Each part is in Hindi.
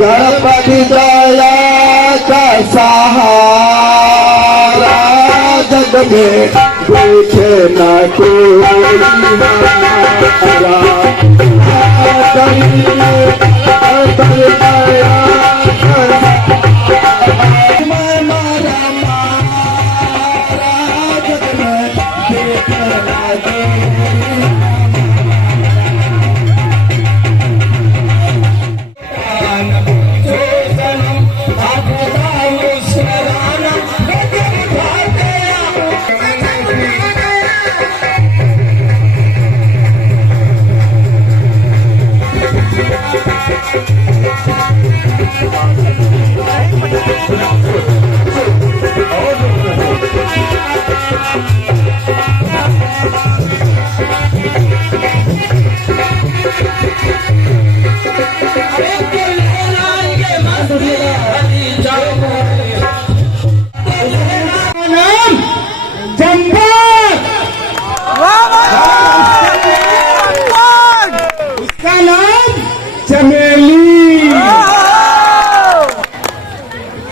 गणपति दया का सहारा जग में देखे न कोई हमारा।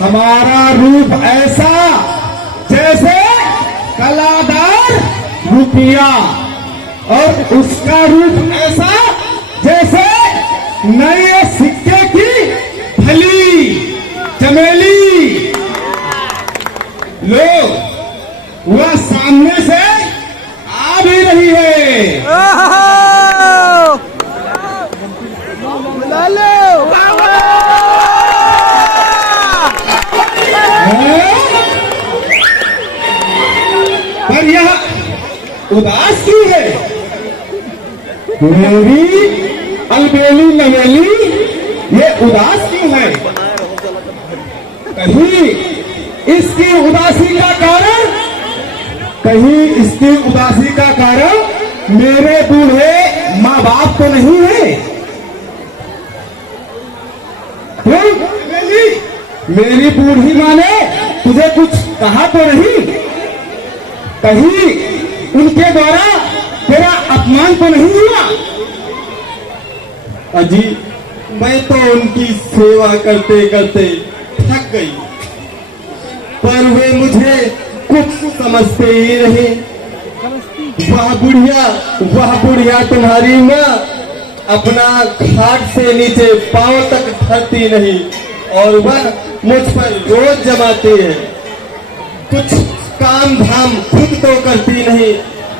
हमारा रूप ऐसा जैसे कलादार रुपया, और उसका रूप ऐसा जैसे नए सिक्के की फली चमेली। लो वह सामने से आ भी रही है। पर यह उदास क्यों है? मेरी अलबेली नवेली ये उदास क्यों है? कहीं इसकी उदासी का कारण मेरे बूढ़े माँ बाप तो नहीं है? मेरी बूढ़ी माँ ने तुझे कुछ कहा तो नहीं? कहीं उनके द्वारा तेरा अपमान तो नहीं हुआ? अजी मैं तो उनकी सेवा करते करते थक गई, पर वे मुझे कुछ समझते ही नहीं। वह बुढ़िया तुम्हारी माँ अपना खाट से नीचे पांव तक धरती नहीं, और वह मुझ पर रोज जमाती है। कुछ काम धाम खुद तो करती नहीं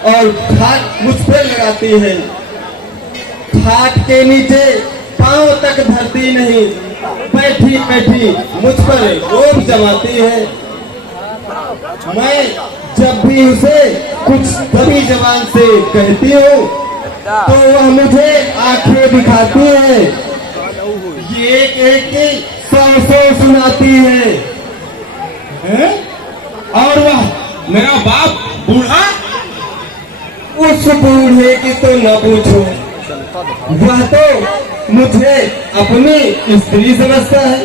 और खाट मुझ पर लगाती है। खाट के नीचे पांव तक धरती नहीं, बैठी बैठी मुझ पर रोब जमाती है। मैं जब भी उसे कुछ दबी जबान से कहती हूँ तो वह मुझे आंखें दिखाती है, ये एक एक की सौ सुनाती है। और वह मेरा बाप बूढ़ा, उस बूढ़े की तो न पूछो, वह तो मुझे अपनी स्त्री समझता है।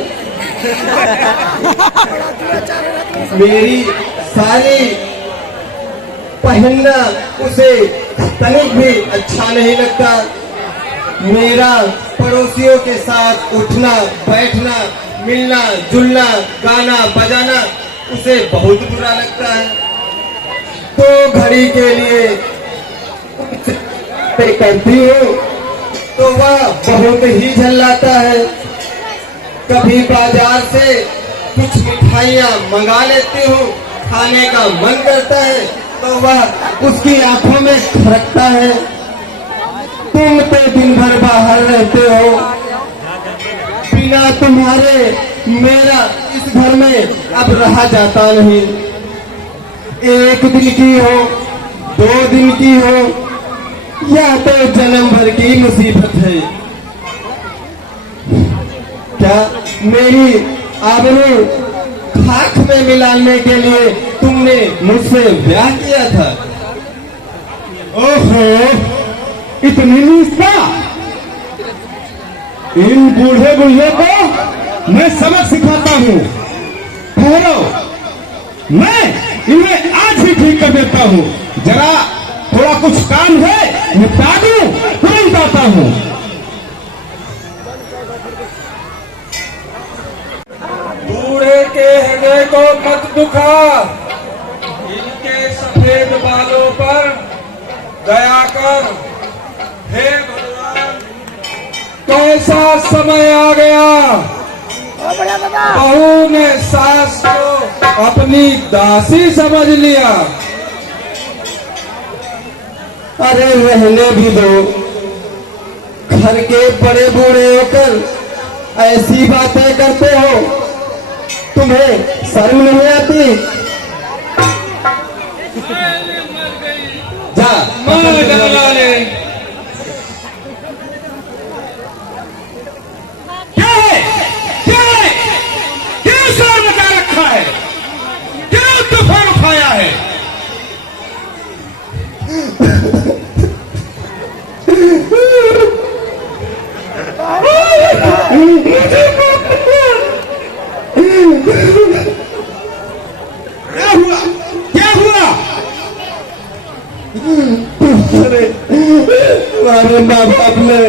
मेरी साड़ी पहनना उसे तनिक भी अच्छा नहीं लगता। मेरा पड़ोसियों के साथ उठना बैठना, मिलना जुलना, गाना बजाना उसे बहुत बुरा लगता है। तो घड़ी के लिए करती हूँ तो वह बहुत ही झल्लाता है। कभी बाजार से कुछ मिठाइयाँ मंगा लेती हूँ, खाने का मन करता है तो वह उसकी आंखों में खरकता है। तुम तो दिन भर बाहर रहते हो, बिना तुम्हारे मेरा इस घर में अब रहा जाता नहीं। एक दिन की हो, 2 दिन की हो, या तो जन्म भर की मुसीबत है। क्या मेरी आबरू खाक में मिलाने के लिए तुमने मुझसे ब्याह किया था? ओहो, इतनी नीचता! इन बूढ़े बुढ़ियों को मैं सबक सिखाता हूँ। ठहरो, मैं इन्हें आज ही ठीक कर देता हूँ। जरा थोड़ा कुछ काम है, निपटा दूं, तुरंत आता हूँ। के हृदय को मत दुखा, इनके सफेद बालों पर दया कर। हे भगवान, कैसा समय आ गया, बहू ने सास को अपनी दासी समझ लिया। अरे रहने भी दो, घर के बड़े बूढ़े होकर ऐसी बातें करते हो, तुम्हें शर्म नहीं आती? जा मार डाला ले। क्या है? क्या है? क्यों शोर मचा रखा है? क्यों तूफान उठाया है? क्या हुआ? क्या हुआ? तुम्हारे माँ बाप ने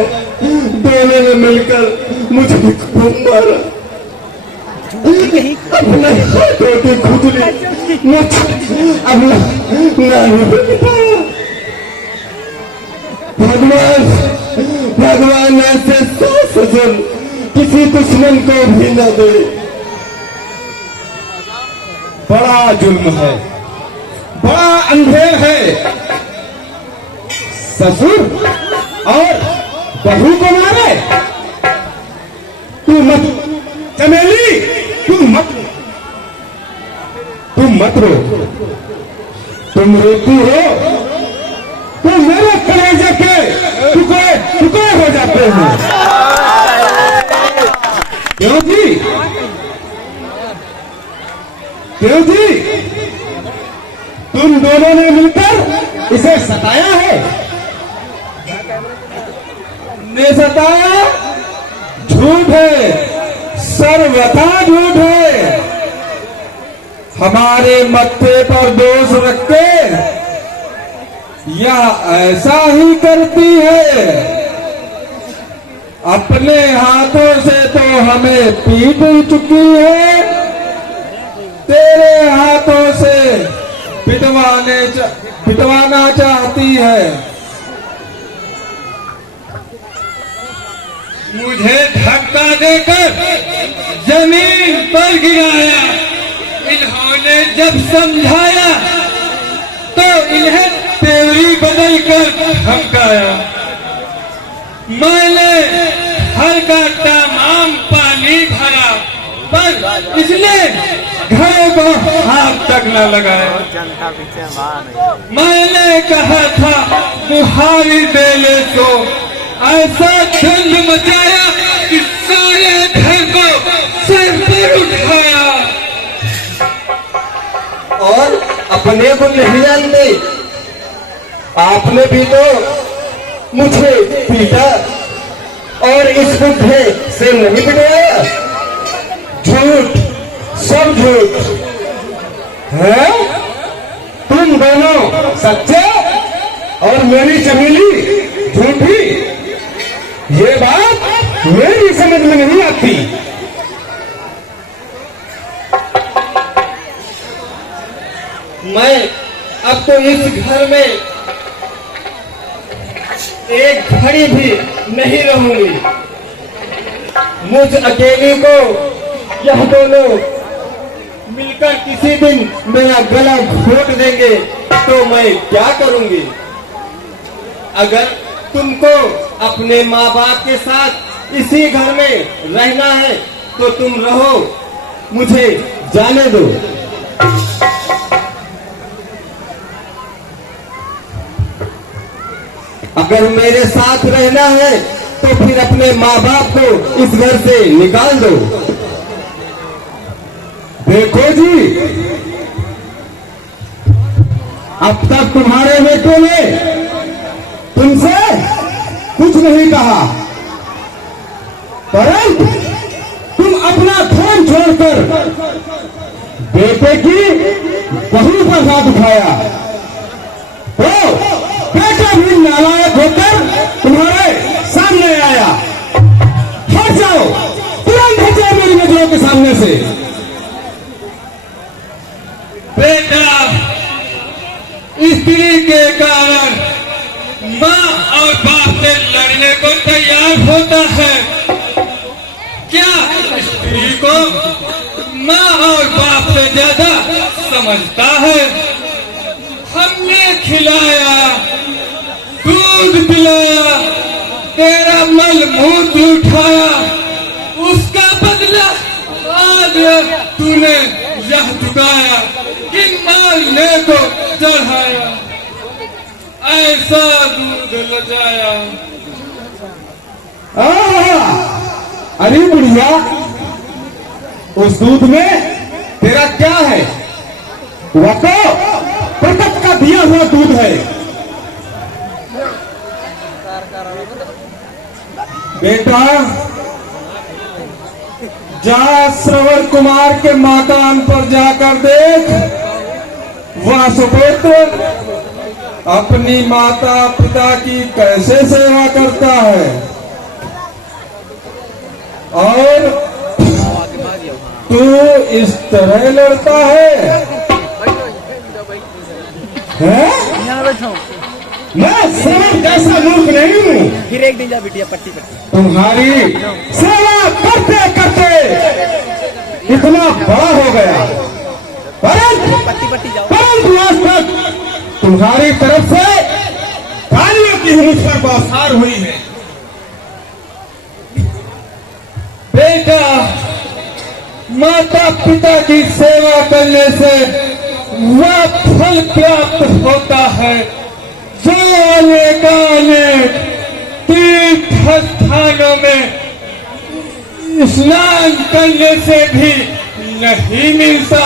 दोनों ने मिलकर मुझे खूब मारा, अपने हाथों की खुजली मुझे अपना नानी बताया। भगवान ऐसे सास ससुर किसी दुश्मन को भी न दे। बड़ा जुल्म है, बड़ा अंधेर है। ससुर और बहू को मारे। तू मत, चमेली, तुम मत रो। तुम रोती हो तो मेरे कलेजे के टुकड़े टुकड़े हो जाते हैं। क्यों जी? क्यों जी? तुम दोनों ने मिलकर इसे सताया है। ने सताया? झूठ है, सर्वथा झूठ है। हमारे मत्थे पर दोष रख के यह ऐसा ही करती है। अपने हाथों से तो हमें पीट ही चुकी है, तेरे हाथों से पिटवाना चाहती है। मुझे धक्का देकर जमीन पर गिराया। इन्होंने जब समझाया तो इन्हें तेवरी बदल कर धमकाया। मैंने हर का तमाम पानी भरा, पर इसने घरों को हाथ तक न लगाया। मैंने कहा था मुहारी दे ले तो ऐसा दंड मचाया कि सारे घर को सिर पर उठाया। और अपने को नहीं जानते, आपने भी तो मुझे पीटा और इस बुढ़े से नहीं पिटाया। झूठ, सब झूठ है। तुम दोनों सच्चे और मेरी चमेली झूठी। ये बात मेरी समझ में नहीं आती। मैं अब तो इस घर में एक घड़ी भी नहीं रहूंगी। मुझ अकेली को यह दोनों मिलकर किसी दिन मेरा गला घोट देंगे तो मैं क्या करूंगी? अगर तुमको अपने माँ बाप के साथ इसी घर में रहना है तो तुम रहो, मुझे जाने दो। अगर मेरे साथ रहना है तो फिर अपने माँ बाप को इस घर से निकाल दो। देखो जी, अब तक तुम्हारे बेटे ने तुमसे कुछ नहीं कहा, परंतु तुम अपना फोन छोड़कर बेटे की बहू पर हाथ उठाया तो बेटा भी नालायक होकर तुम्हारे सामने आया। हट जाओ, तुरंत हट जाओ मेरी नजरों के सामने से। बेटा, स्त्री के कारण माँ और बाप से लड़ने को तैयार होता है। क्या स्त्री को माँ और बाप से ज्यादा समझता है? हमने खिलाया, दूध पिलाया, तेरा मल मूत्र उठाया, उसका बदला आज तूने यह चुकाया कि मारने को चढ़ाया, ऐसा दूध लजाया। अरे बुढ़िया, उस दूध में तेरा क्या है? वह तो प्रकट का दिया हुआ दूध है। बेटा, जा श्रवण कुमार के मकान पर जाकर देख, वह सुपुत्र अपनी माता पिता की कैसे सेवा करता है और तू इस तरह लड़ता है? मैं श्रवण जैसा मूर्ख नहीं हूँ। फिर एक दिन जा बिटिया पट्टी पट्टी। तुम्हारी सेवा करते करते इतना बड़ा हो गया, पट्टी जाओ। परंतु आज तक तुम्हारी तरफ से गालियों की मुझ पर बौछार हुई है। बेटा, माता पिता की सेवा करने से वह फल प्राप्त होता है जो अनेक तीर्थ स्थानों में स्नान करने से भी नहीं मिलता।